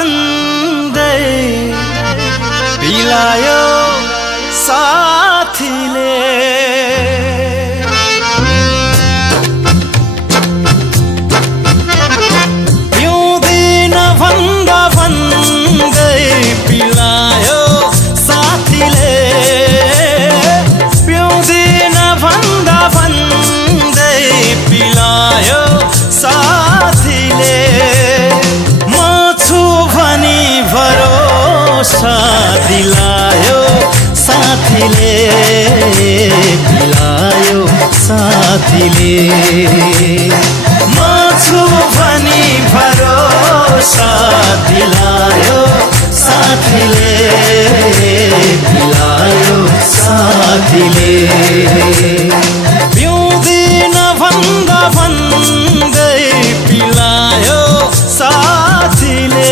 भन्दै पिलायो साथीले पिउँदिन भन्दा भन्दै पिलायो साथीले पिउँदिन भन्दा भन्दै पिलायो साथीले म छु भनी भरोसा दिलायो साथीले पिलायो साथीले म छु भनी भरोसा दिलायो साथीले पिलायो साथीले पिउँदिन भन्दा भन्दै पिलायो साथीले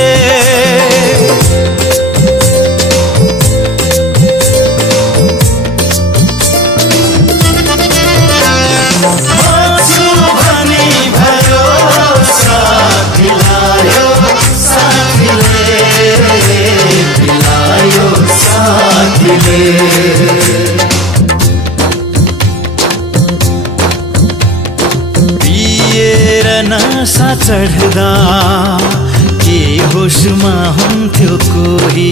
पिएर नशा चढ्दा के होसमा हुन्थ्यो कोही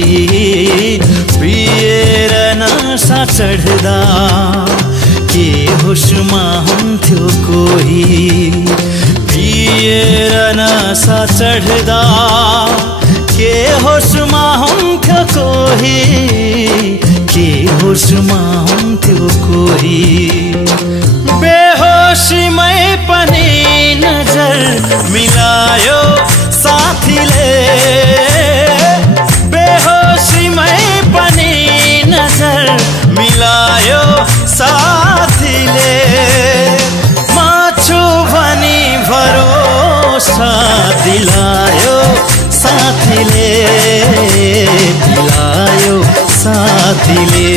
पिएर नशा चढ्दा के होसमा हुन्थ्यो कोही पिएर नशा चढ्दा के होसमा हुन्थ्यो कोही के होसमा हुन्थ्यो कोही बेहोसीमै पनि नजर मिलायो साथीले बेहोसीमै पनि नजर मिलायो साथीले म छु भनी भरोसा दिलायो साथीले पिलायो साथीले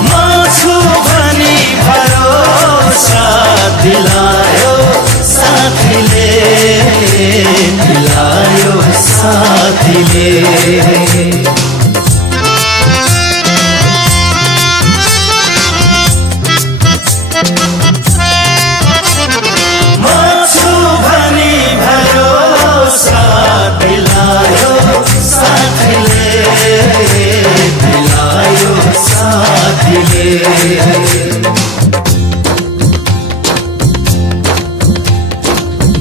म छु भनी भरोसा दिलायो साथीले पिलायो साथीले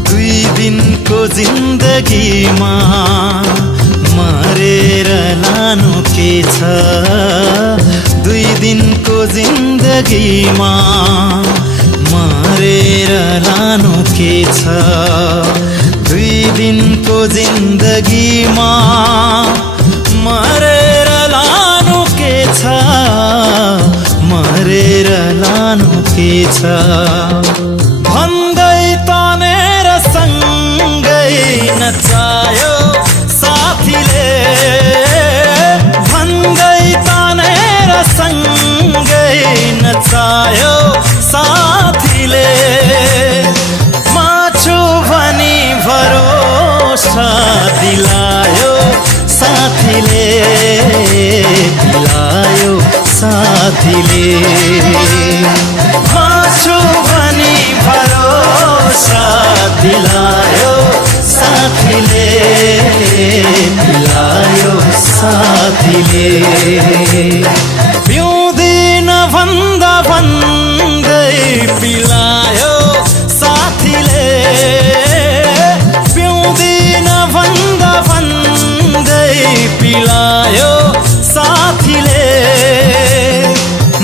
दुई दिनको जिन्दगीमा मरेर लानु के छ दुई दिनको जिन्दगीमा मरेर लानु के छ दुई दिनको जिन्दगीमा मरेर लानु के छ मरेर लानु के छ भन्दै तानेर सँगै नचायो साथीले भन्दै तानेर सँगै नचायो साथीले म छु भनी भरोसा दिलायो साथीले पिलायो साथीले म छु भनी भरोसा दिलायो साथीले पिलायो साथीले पिउँदिन भन्दा भन्दै पिलायो साथीले पिउँदिन भन्दा भन्दै पिलायो साथीले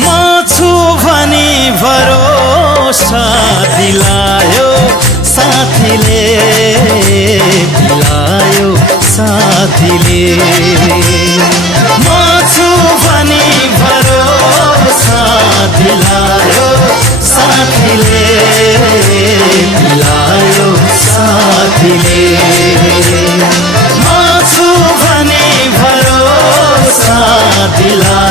म छु भनी भरोसा दिलायो साथीले पिलायो साथीले म छु भनी भरोसा दिलायो साथीले पिलायो साथीले म छु भनी भरोसा दिलायो